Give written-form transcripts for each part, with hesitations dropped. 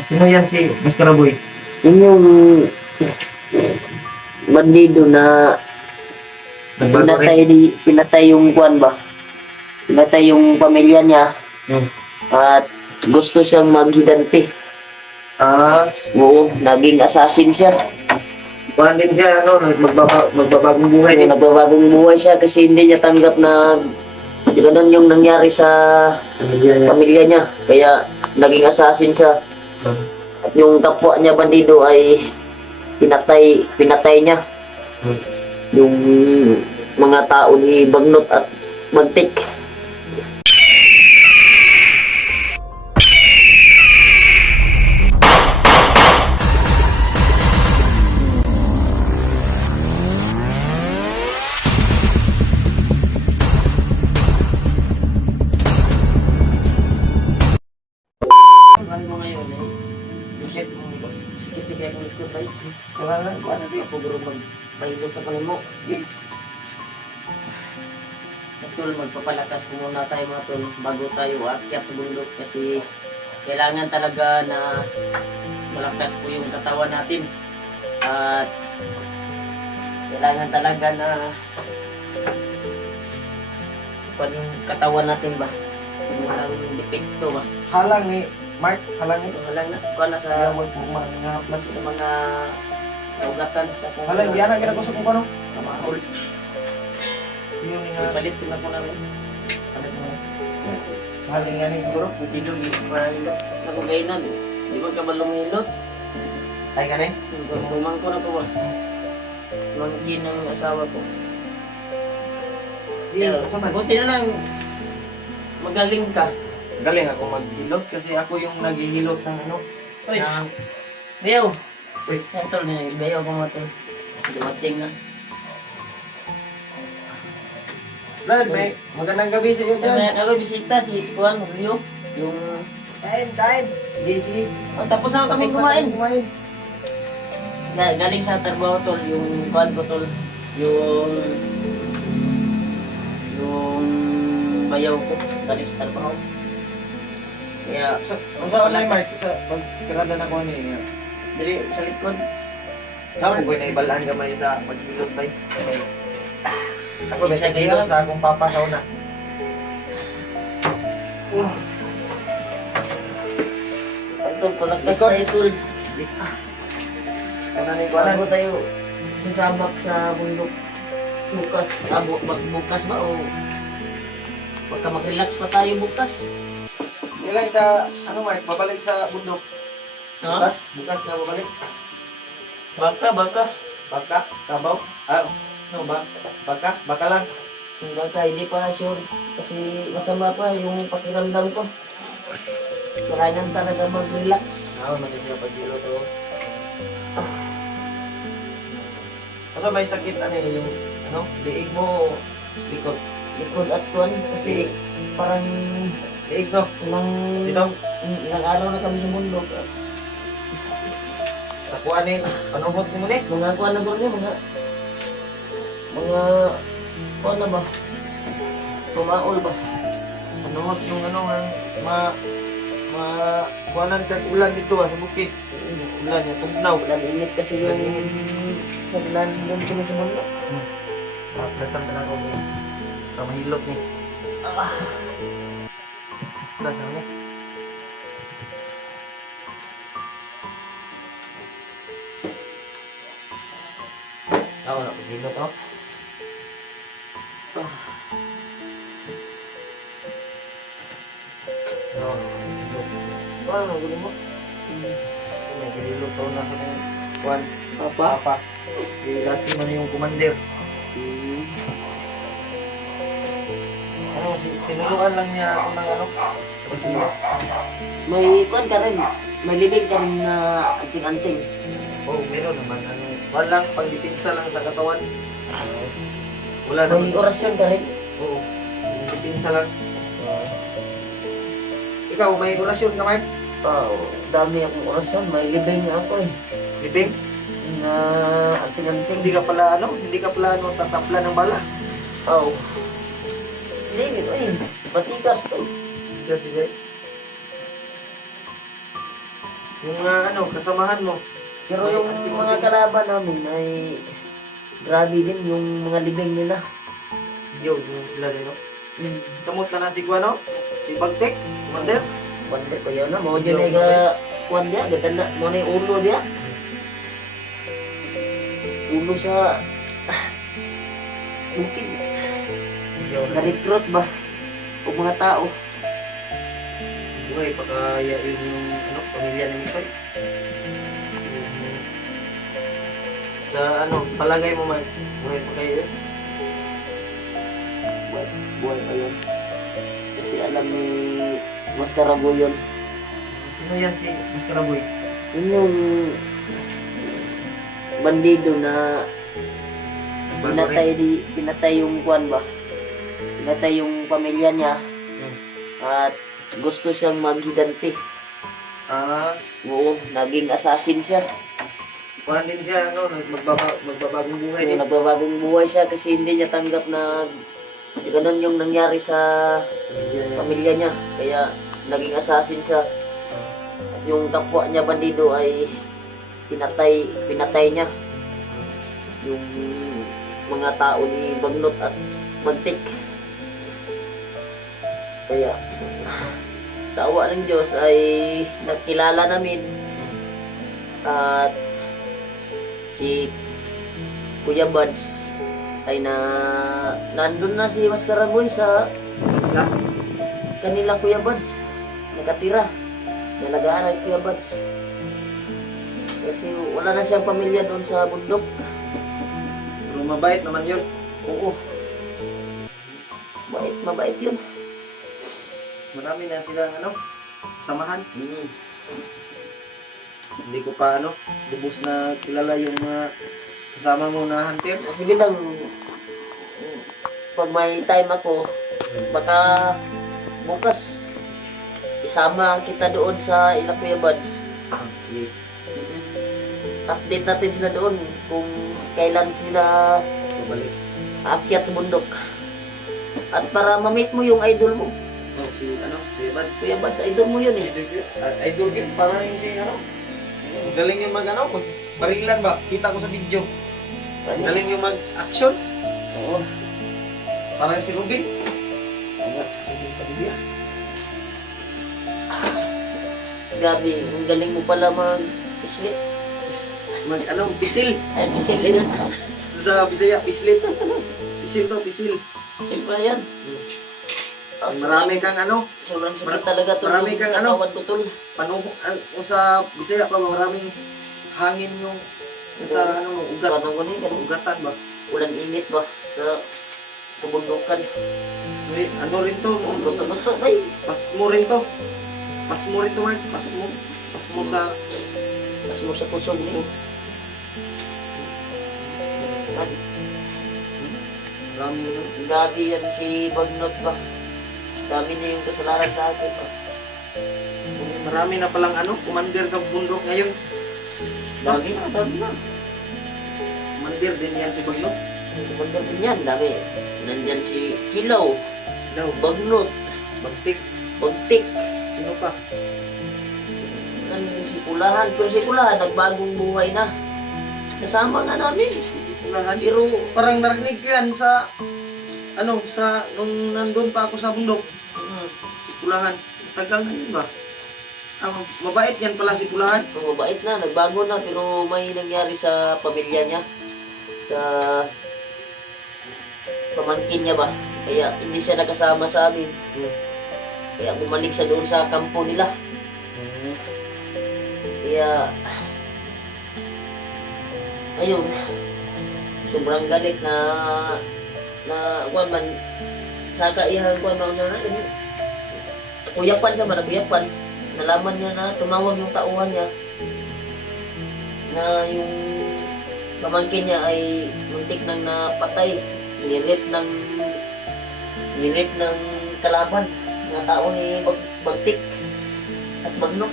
Sino yan si Mr. Boy? Yun yung bandido na Nagbago rin. pinatay yung kuwan ba? Pinatay yung pamilya niya Hmm. at gusto siyang maghiganti. Ah, Oo, naging assassin siya. kuhan din siya, ano, magbabagong buhay Kaya din. nagbabagong buhay siya kasi hindi niya tanggap na ganun yung nangyari sa Pamilya niya. pamilya niya. Kaya naging assassin siya. At yung kapwa niya bandido ay pinatay niya. Hmm. Yung mga tao ni Bagnot at Magtik. Ano mo ngayon eh? Buset mo. Sige akong likod tayo. Wala na, kuhan na din. Ako guro magpahilot sa kanimo. Tol, magpapalakas po muna tayo mga tol bago tayo aakyat sa bundok kasi kailangan talaga na malakas po yung katawan natin at kailangan talaga na kung yung katawan natin ba kung walang depekto ba Halang ni Mark, halang ni. wala na kung na Kaya sa magpumangahaplas. sa mga ugatan sa kung Halang, di anak kinakusok ko ano? kamahol Yun nga. palit ko na po namin Halang mo. Haling nga ni siguro. Butidong yun. Marang nakugainan di ba ka ba lumilot ay ka na eh. Gumang ko na po ba? Mangkin ng asawa ko. Di, sama. Buti na lang magaling ka. Galing ako maghilot kasi ako yung naghihilot ng ano. Uy. ng- Bayaw! Uy. Yan tol, bayaw ko mga tol. Dumating na. Brad, may magandang gabi sa iyo dyan. Ako bisita si Juan Julio. Yung... Kain. Sige, sige. Oh, tapos na kami Tapos na kumain. kami kumain. Galing sa trabaho tol, yung Juan ko tol. Yung bayaw ko. Galing sa trabaho. Kaya... Ang saan na yung Mark? Sa pagkirada na ko niya. Dali sa likod. Tama ko na ibalaan gamay sa maghilot ba? Ako may Sa hilot hilot. sa akong papa sa una. Tol, palagkas Likod. tayo tol. Ano na yung Bago kuwanan? tayo sasabak sa bundok. Bukas, bukas ba o pagka mag-relax pa tayo bukas? Ilang ka, ano Mark, babalik sa bundok. Ha? Bukas na babalik. Baka. Baka, Tabaw. No ba? Baka lang. Baka, hindi pa sure. Kasi masama pa yung pakiramdam ko. Kailangan talaga mag-relax. Magiging na paghilot ako. Ano may sakit ano yung liig mo likod. Likod at tuwan kasi parang Liig no. Dito. ilang araw na kami sa bundok. Nakuha ni panuhot mo ni. Mga kuha na doon mga kuha na ba? Tumaol ba? Panuhot yung kuhanan kag ulan dito sa bukid. Ulan yung tugnaw. Ulan init kasi yung ulan doon kami sa bundok. Plasan ka na ako mo. Mahilot ni. Plasan ni. Ako na paghilot ako. Ano ang gulo mo? Naghihilot ako nasa ng kuhan. Papa. Dati mo na yung commander. Tinuruan lang niya ako ng paghilot. May kuan ka rin. May libig ka rin na anting-anting. Oo, meron naman. Walang pangdipinsa lang sa katawan. Wala May naman. orasyon ka rin. Oo, pangdipinsa lang. Ikaw, may orasyon ka, Mark? Dami akong orasyon. May libig nga ako eh. Liping? Na anting-anting. Hindi ka pala, tatapla ng bala. Oo. David, uy. Matigas to. Kasi, Yung kasamahan mo. Pero yung mga kalaban namin ay grabe din yung mga libing nila. Yun, yung sila rin, no? Hmm. Samot na si Kuano, si Bagtek, Commander. Banda ko yun na. Mo dyan ay kuwan dia. Ganda na. Mo na yung ulo dia. Ulo sa bukid. Yun. Na-recruit ba? O mga tao. Buhay, pakaya yun yung pamilya ni Mikoy. Sa palagay mo man, buhay pa kayo yun? Buhay pa yun. Kasi alam ni Mas Karabo yun. Sino yan si Maskaraboy? Yun yung bandido na pinatay yung kuwan ba? Pinatay yung pamilya niya at gusto siyang maghiganti. Oo, naging assassin siya. Kuhan din siya, magbabagong buhay So, din. nagbabagong buhay siya kasi hindi niya tanggap na ganun yung nangyari sa pamilya niya. Kaya naging assassin siya. At yung kapwa niya bandido ay pinatay niya. Yung mga tao ni Bagnot at Bagtik. Kaya sa awa ng Diyos ay nakilala namin at si Kuya Buds ay nandun na si Mas Karaboy sa kanilang Kuya Buds. Nakatira. Nalagaan ang Kuya Buds. Kasi wala na siyang pamilya doon sa bundok. Pero mabait naman yun. Oo. Mabait yun. Marami na silang samahan. Hindi ko pa lubos na kilala yung mga kasama mo na hunter. Sige lang, pag may time ako, baka bukas isama kita doon sa ilang Kuya Buds. Sige. Update natin sila doon kung kailan sila Pabalik. aakyat sa bundok. At para ma-meet mo yung idol mo. Si Kuya Buds. Kuya Buds, idol mo yun eh. Idol yun, parang yung si galing yung barilan ba? Kita ko sa video. Galing yung mag-action. Oo. Parang si Ruben. Gabi, ang galing mo pala mag-islit. Pisil. Ay, pisil. Sa Bisaya, pislit. Pisil to, pisil. Pisil pa yan. Marami kang Sobrang sakit talaga to. marami kang katawan tutol. sa Bisaya pa, maraming hangin yung sa ugat. Parang ko na yun. Ugatan ba? Ulan init ba sa kabundukan. Rin to, Buto-buto ba eh. pasmo rin to, Mark. Pasmo sa Mas mo sa kusog eh. marami Grabe yan si Bagnot ba. Dami niya yung kasalanan sa akin ba. marami na palang commander sa bundok ngayon. Dami na. Commander din yan si Bagnot. Kumanda din yan, dami. Nandyan si Kilaw, Daw, Bagnot, Bagtik. Bagtik, Sino pa? si Kulahan. Pero si Kulahan, nagbagong buhay na. Kasama nga namin. Unahan. Pero, Parang narinig ko yan sa nung nandun pa ako sa bundok. Kulahan. Tagal na yun ba? Mabait yan pala si Kulahan. mabait na, nagbago na. Pero may nangyari sa pamilya niya. Sa pamangkin niya ba. Kaya hindi siya nakasama sa amin. Kaya bumalik siya doon sa kampo nila. Kaya, ayun, sobrang galit na kuwan man, sa kaihan kuwan man, kuyapan siya man, kuyapan. Nalaman niya na tumawag yung tauhan niya na yung pamangkin niya ay muntik nang napatay, nirip ng kalaban ng tao ni Bagtik at Bagnot.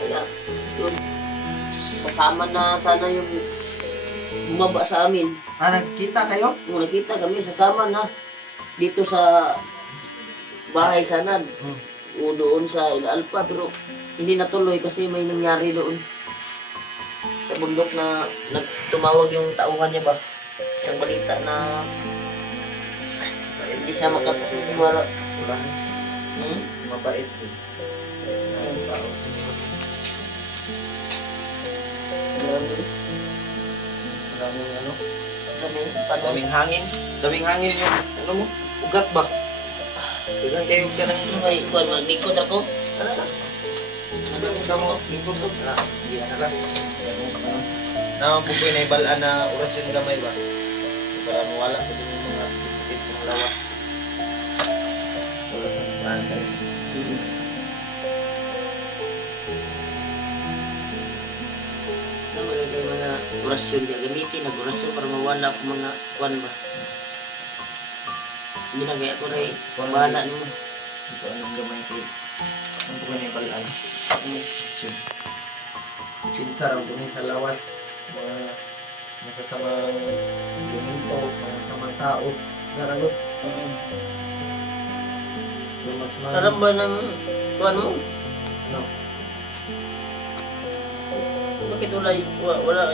Kaya yun, sasama na sana yung bumaba sa amin. Nagkita kayo? Kung nakita kami, sasama na dito sa bahay sanad o doon sa Ilalpa. Pero hindi natuloy kasi may nangyari doon sa bundok na nagtumawag yung tauhan niya ba. Isang balita na hindi siya makapaniwala. Mabait din. Ang tao sa maraming ano, daming hangin. Daming hangin yung ano mo, ugat ba? Dagan kayo ka ng Ay, kuwan, maglikod ako. Ano na? ano ka mo, lingkod ko. Hindi na lang. Naman po na ibalaan na orasyon gamay ba? Para mawala ko din yung mga sakit-sakit sa mga lawas. Orasyon sa barangay. Na magagay mga orasyon niya gamitin, nag-orasyon para mawala ako mga kuwan ba. Hindi na gaya ko na bahala mo. Ito anong gamay kayo. Ang po na ibalaan. Sinsar ang punin sa lawas. Mga masasamang ginto, mga masasamang tao. Naragot. Mas Sarap ba ng kuwan mo? No. Bakit wala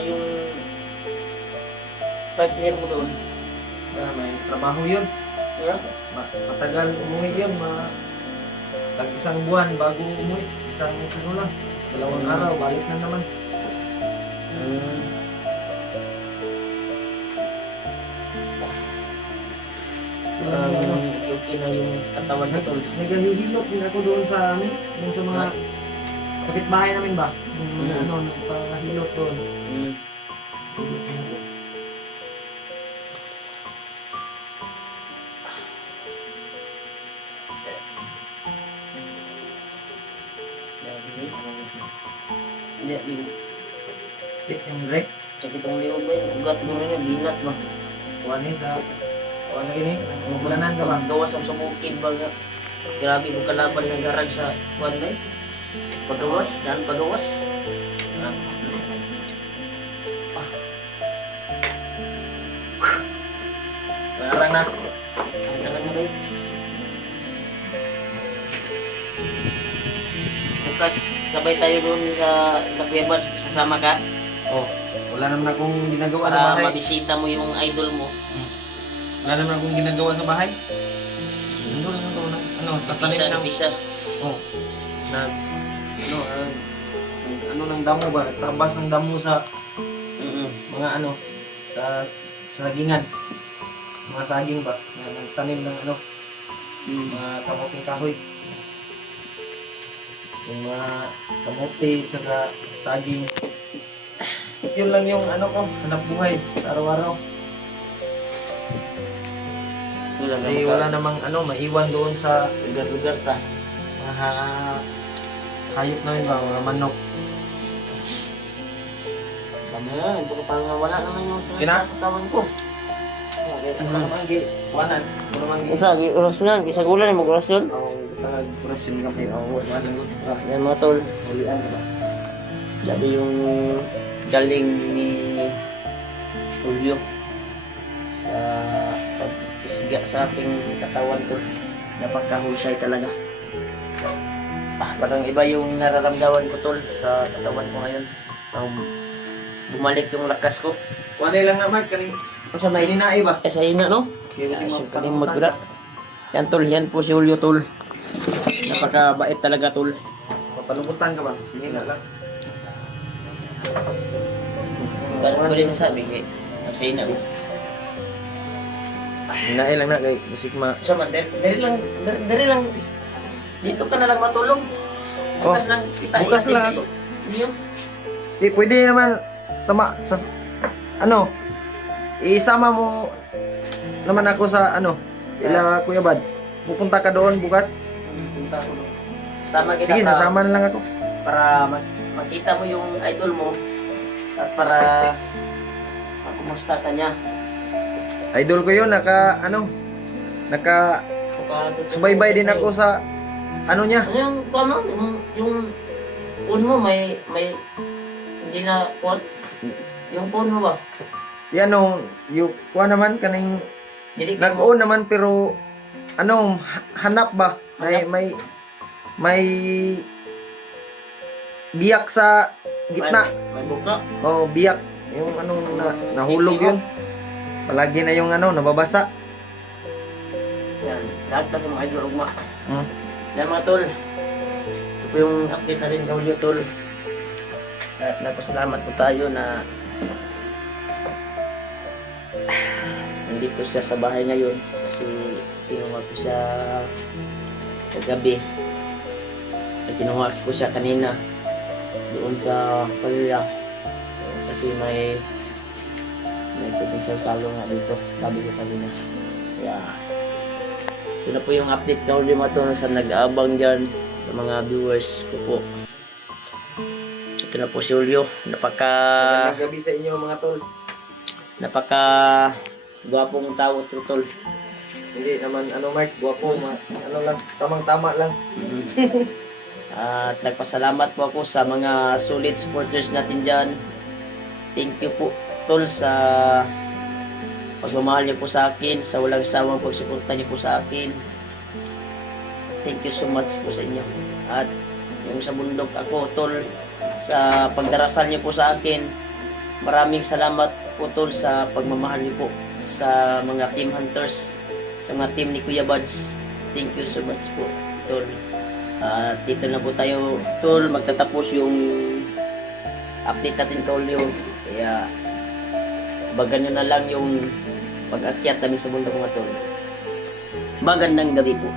yung partner mo doon? May trabaho yun. Yeah? Matagal umuwi yun. Tag isang buwan bago umuwi. Isang ano lang. 2 araw. Balik na naman. Okay na yung katawan ko tol. Nagahihilot din ako doon sa amin. Doon sa mga kapitbahay namin ba? Yung mga ano, nagpahilot doon. Hilot din ako. Hindi, yung Stick yung break. sakit ang liog ba yung ugat mo rin, binat ba? Kuhanin sa... Kuhanin gini. Mabulanan ka ba? Paggawas ang sumukid ba nga? Grabe kung kalaban ng garag sa kuwan ba eh? Paggawas, daan paggawas. Wala lang na. Ang tagal na ba eh? Bukas sabay tayo doon sa Laguebas, sasama ka Oh, wala naman akong ginagawa sa para bahay. mabisita mo yung idol mo. Wala naman akong ginagawa sa bahay. Ano lang ako na, ano, tatanim ng, Pisa. oh, nag, ano, ano ng damo ba? Nagtabas ng damo sa mga ano, sa sagingan. Mga saging ba? Na nagtanim ng ano, mga kamuting kahoy. Yung mga kamuti, tsaka saging. Yun lang yung ano ko, hanap buhay sa araw-araw. Kasi wala namang ano, maiwan doon sa lugar-lugar ta. mga hayop namin ba, mga manok. Tama na, hindi ko parang wala naman yung Kina? katawan ko. Ako naman giwanan. Ako naman Isa, orasyon, isang ulan yung mag-orasyon. Ako sa kurasyon kami. Ako wala lang. Yan mga tol. Ulian ka ba? Sabi yung galing ni Julio sa pag-isiga sa aking katawan ko. Napagkahusay talaga. Parang iba yung nararamdaman ko tol sa katawan ko ngayon. Bumalik yung lakas ko. Wala lang naman kaning Sa may hinai ba? sa ina no? Kasi Kasi kaning magbirat. Yan tol, yan po si Julio tol. Napakabait talaga tol. Papalubutan ka ba? Sige na lang. Paano ko rin sabi kay sa ina mo. Hinai lang na kay musik ma. So man, dari lang dito ka na lang matulog. Bukas lang kita. bukas i-attend lang si ako. Julio. Pwede naman sama sa ano isama mo naman ako sa ano sila Kuya Bads. Pupunta ka doon bukas. Punta ko doon. Sama kita Sige, para- sasama na lang ako. para makita mo yung idol mo at para makumusta ka niya. Idol ko yun, naka subaybay din ako sa ano niya. Ano yung ano yung phone mo may hindi na phone yung phone mo ba? Yan o, yung kuha naman kaning Dili nag-on naman pero ano hanap ba? May biyak sa gitna. May buka. Oh, biyak. Yung anong nahulog yun. Palagi na yung nababasa. Yan. Lahat na sa mga idol ugma. Hmm. Yan mga tol. Ito po yung update na rin kaulyo tol. At nagpasalamat po tayo na nandito siya sa bahay ngayon kasi kinuha ko siya kagabi. At kinuha ko siya kanina doon sa Palya kasi may pagkisal-salo nga dito, sabi ko kanina. Kaya ito na po yung update ka ulit mga tol sa nag-aabang dyan sa mga viewers ko po. Ito na po si Julio, Magandang gabi sa inyo mga tol. napaka gwapong tao to tol. Hindi naman Mark, guwapo, lang, tamang-tama lang. At nagpasalamat po ako sa mga solid supporters natin dyan. Thank you po tol sa pagmamahal niyo po sa akin, sa walang sawang pagsuporta niyo po sa akin. Thank you so much po sa inyo. At yung sa bundok ako tol, sa pagdarasal niyo po sa akin, maraming salamat po tol sa pagmamahal niyo po sa mga team hunters, sa mga team ni Kuya Buds. Thank you so much po tol. At dito na po tayo tol, magtatapos yung update natin kaulyo. Kaya bagan nyo na lang yung pag-akyat namin sa bundok mga tol. Magandang gabi po.